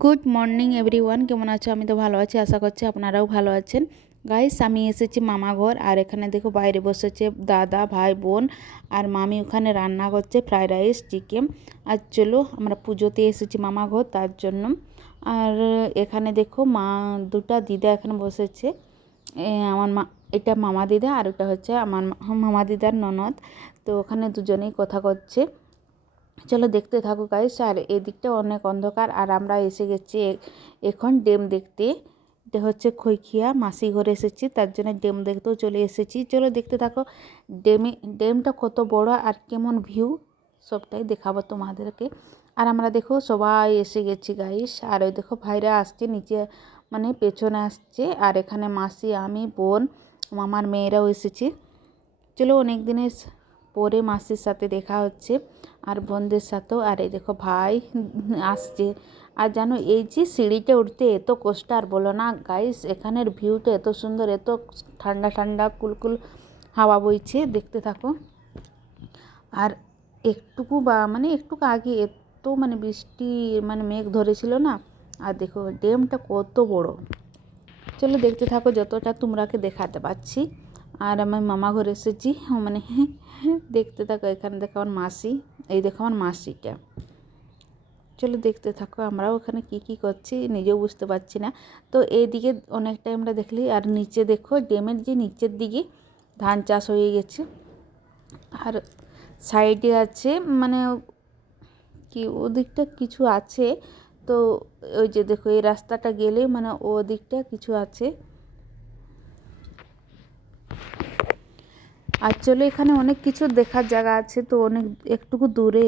Good morning everyone, কেমন আছো? আমি তো ভালো আছি, আশা করছি আপনারাও ভালো আছেন। গাইস, আমি এসেছি মামা ঘর। আর এখানে দেখো বাইরে বসেছে দাদা, ভাই, বোন আর মামি ওখানে রান্না করছে ফ্রাইড রাইস, চিকেন। আর চলো আমরা পুজোতে এসেছি মামা ঘর, তার জন্য। আর এখানে দেখো মা দুটা দিদা এখানে বসেছে। আমার মা, এটা মামা দিদা আর এটা হচ্ছে আমার মামা দিদার ননদ। তো ওখানে দুজনেই কথা করছে। চলো দেখতে থাকো গাইস। আর এদিকটা অনেক অন্ধকার, আর আমরা এসে গেছি এখন ড্যাম দেখতে। এটা হচ্ছে খৈখিয়া মাসি ঘরে এসেছি, তার জন্য ড্যাম দেখতেও চলে এসেছি। চলো দেখতে থাকো ড্যামটা কত বড় আর কেমন ভিউ, সবটাই দেখাবো তোমাদেরকে। আর আমরা দেখো সবাই এসে গেছি গাইস। আর ওই দেখো ভাইরা আসছে নিচে, মানে পেছনে আসছে। আর এখানে মাসি, আমি, বোন, মামার মেয়েরাও এসেছি। চলো অনেক দিনের পরে মাসির সাথে দেখা হচ্ছে আর বোনদের সাথেও। আর এই দেখো ভাই আসছে। আর জানো এই যে সিঁড়িতে উঠতে এত কষ্ট, আর বলো না গাইস, এখানের ভিউটা এত সুন্দর, এত ঠান্ডা ঠান্ডা কুলকুল হাওয়া বইছে, দেখতে থাকো। আর একটুকু মানে একটুকু আগে এত বৃষ্টি, মেঘ ধরেছিল না। আর দেখো ড্যামটা কত বড়। চলো দেখতে থাকো যতটা তোমরাকে দেখাতে পাচ্ছি। আর আমি মামা ঘরে এসেছি, দেখতে থাকো। এখানে দেখো আমার মাসি, এই দেখো আমার মাসিটা। চলো দেখতে থাকো। আমরাও ওখানে কি করছি নিজেও বুঝতে পারছি না। তো এইদিকে অনেকটাই আমরা দেখলি। আর নিচে দেখো ড্যামের যে নিচের দিকে ধান চাষ হয়ে গেছে। আর সাইডে আছে মানে কি ওদিকটা কিছু আছে। তো ওই যে দেখো এই রাস্তাটা গেলে ওদিকটা কিছু আছে। আর চলো এখানে অনেক কিছু দেখার জায়গা আছে, তো অনেক একটুকু দূরে,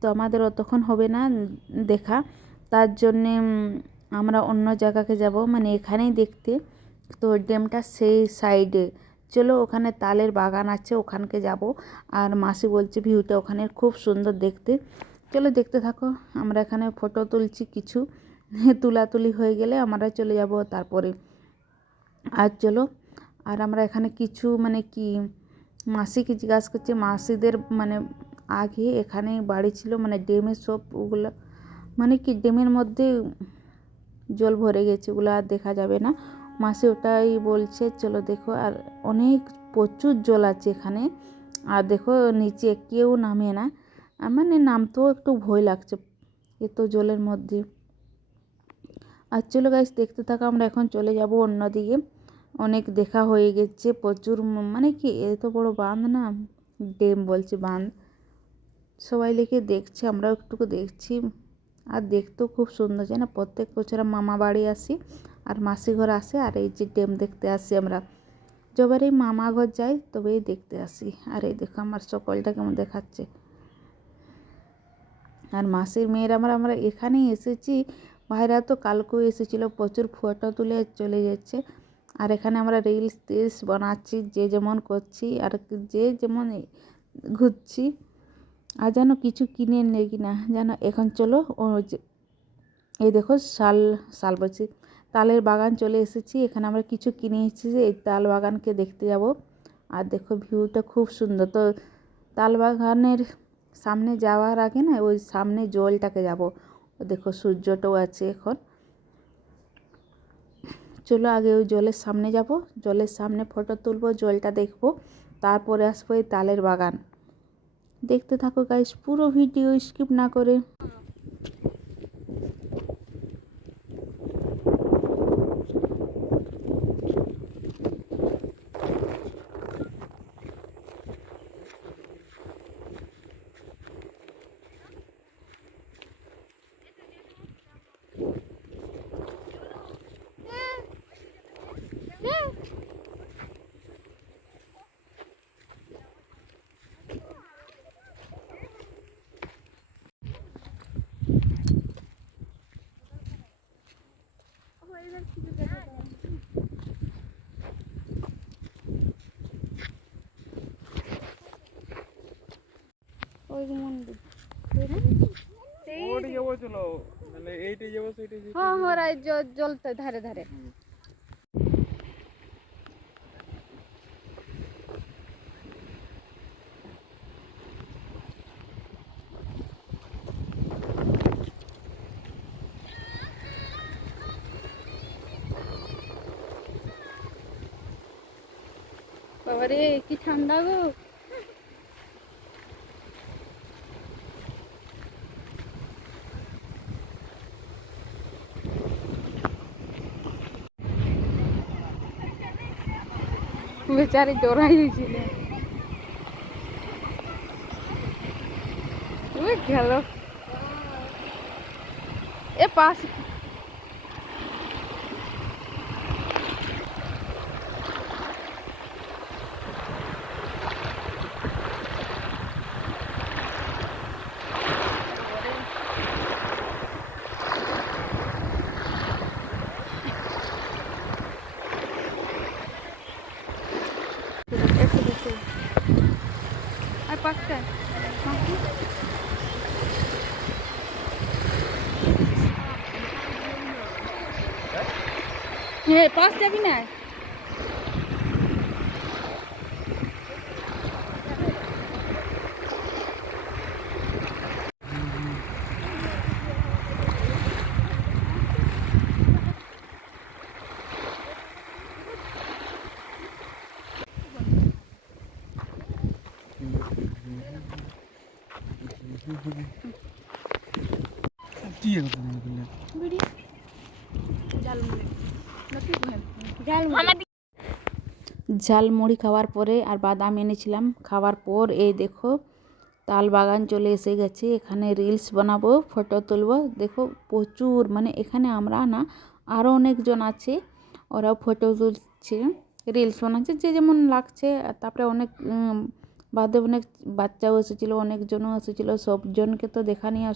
তো আমাদের অতক্ষণ হবে না দেখা। তার জন্যে আমরা অন্য জায়গাকে যাব, এখানেই দেখতে। তো ড্যামটা সেই সাইডে। চলো ওখানে তালের বাগান আছে, ওখানকে যাব। আর মাসি বলছে ভিউটা ওখানে খুব সুন্দর দেখতে। চলো দেখতে থাকো। আমরা এখানে ফটো তুলছি কিছু, তুলাতুলি হয়ে গেলে আমরা চলে যাব তারপরে। আর চলো। আর আমরা এখানে কিছু কি মাসিকে জিজ্ঞাসা করছি, মাসিদের আগে এখানে বাড়ি ছিল, ড্যামের সব ওগুলো কি ড্যামের মধ্যে জল ভরে গেছে, ওগুলো আর দেখা যাবে না। মাসি ওটাই বলছে, চলো দেখো। আর অনেক প্রচুর জল আছে এখানে। আর দেখো নিচে কেউ নামে না, নামতেও একটু ভয় লাগছে এত জলের মধ্যে। আর চলো গাইস দেখতে থাকো। আমরা এখন চলে যাব অন্যদিকে। অনেক দেখা হয়ে গেছে, প্রচুর কি এত বড় বাঁধ না, ড্যাম বলছি বাঁধ। সবাই লেগে দেখছে, আমরাও একটুকু দেখছি। আর দেখতেও খুব সুন্দর, জানো প্রত্যেক বছর মামা বাড়ি আসি আর মাসি ঘর আসে, আর এই যে ড্যাম দেখতে আসি আমরা। যবারই মামা ঘর যাই তবেই দেখতে আসি। আর এই দেখো আমার সকলটা কেমন দেখাচ্ছে। আর মাসির মেয়েরা আমরা এখানেই এসেছি। ভাইরা তো কালকেও এসেছিলো, প্রচুর ফটো তুলে চলে যাচ্ছে। আর এখানে আমরা রিলস টিলস বানাচ্ছি, যে যেমন করছি আর যে যেমন ঘুরছি। আর যেন কিছু কিনে নেই না যেন। এখন চলো এই দেখো শাল শাল বলছি তালের বাগান চলে এসেছি। এখানে আমরা কিছু কিনে এসেছি, এই তাল বাগানকে দেখতে যাব। আর দেখো ভিউটা খুব সুন্দর। তো তাল বাগানের সামনে যাওয়ার আগে না ওই সামনে জলটাকে যাব। দেখো সূর্যটাও আছে এখন। চলো আগে ওই জলের সামনে যাব, জলের সামনে ফটো তুলবো, জলটা দেখবো, তারপরে আসবো এই তালের বাগান। দেখতে থাকো গাইস, পুরো ভিডিও স্কিপ না করে। ওই মন্দির ওইটা যাবো, চলো এইটা যাবো সেইটা। হ্যাঁ হ্যাঁ জলটা ধারে ধারে। বাবারে কি ঠান্ডা গো। বেচারি জড়াই হয়েছিল। গেল এ পাশ আর পাঁচটা পাঁচ যাবি না। ঝালমুড়ি খাওয়ার পরে আর বাদাম এনেছিলাম খাওয়ার পর এই দেখো তাল বাগান চলে এসে গেছে। এখানে রিলস বানাবো, ফটো তুলবো। দেখো প্রচুর, মানে এখানে আমরা না আরও অনেকজন আছে, ওরাও ফটো তুলছে, রিলস বানাচ্ছে, যে যেমন লাগছে। আর তারপরে অনেক বাদে অনেক বাচ্চাও এসেছিলো, অনেকজনও এসেছিলো, সবজনকে তো দেখা নিয়ে